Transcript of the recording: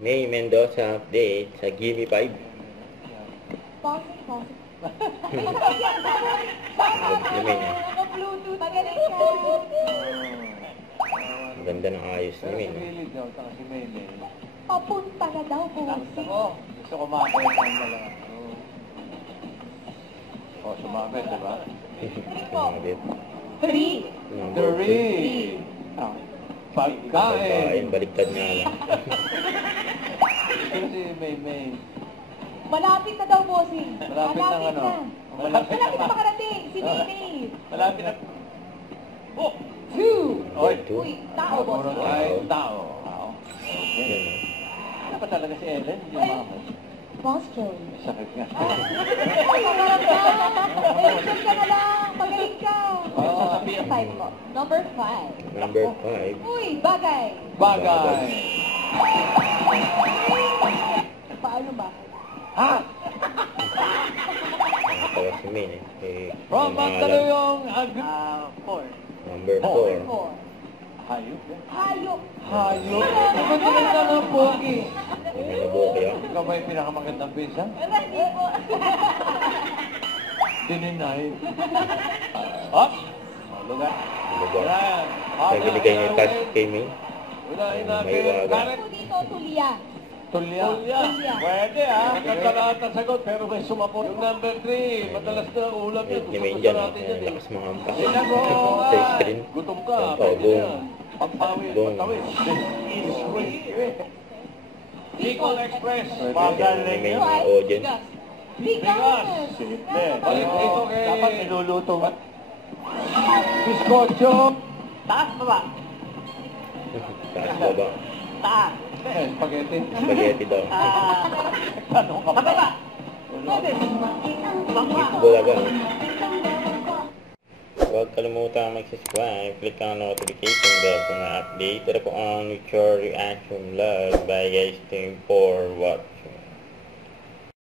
May Mendoza update sa Gimme 5. Pause. Naman eh. Naka-Bluetooth. Magaling ka. Ang ganda ng ayos Pero namin. si Mili daw, saka si Mili. Papunta na daw po. Gusto ko makakain ng dalawa. Oh, sumabit, diba? Sumabit. 3. Number 2. Three. Ah, Pagkain. Baliktad nga lang. Pero si May. Malapit na daw, bossing. Malapit ng ano? Malapit na makarating. Si Mimi. Malapit na. Oh! 2. Oy, Two. Uy, tao, Puro bossing. tayo, tao. Okay. Yun, eh. Ano pa talaga si Ellen? Hindi mama. Boston. Sakit nga. Pangarap ka. Election ka na lang. Magaling ka. Oo. 5 po. Number 5. Number 5. Uy, bagay. Bagay. Paano ba? Ha? Nakatawa si Min eh. From Mandaluyong, 4. Number 4. 4. Hayop. Hayop. Hayop. Magaling ka ng pogi. May nabuki ah. Ikaw ba yung pinakamagandang pinsan? Wala, hindi po. Dininay. Up. Lugar. Lugar. May binigay niya yung cash kay May. Unahin May natin. waga. Garrett. Ito dito, tulya. Tulya. Tulya. Pwede ah. Maganda lahat ng sagot pero may sumapot. Yung number 3, madalas na ulam yun. Ni May Gusto dyan. natin yan eh. Lakas mga ampas. Tingnan mo. Sa screen. Gutom ka. Oh, Pwede boom. na yan. Pagpawi. Boom. Pagtawid. Bicol Express. May Magaling may yun. mga audience. Bigas. Simple. Balik dito kay... Dapat niluluto. Biskotso. Taas baba. Taas baba. Taas. Spaghetti. Spaghetti daw. Tanong ka ba? Bulaga. Huwag kalimutan mag-subscribe, click ang notification bell kung na-update. Ito po ang Nature Reaction Vlog. Bye guys, thank you for watching.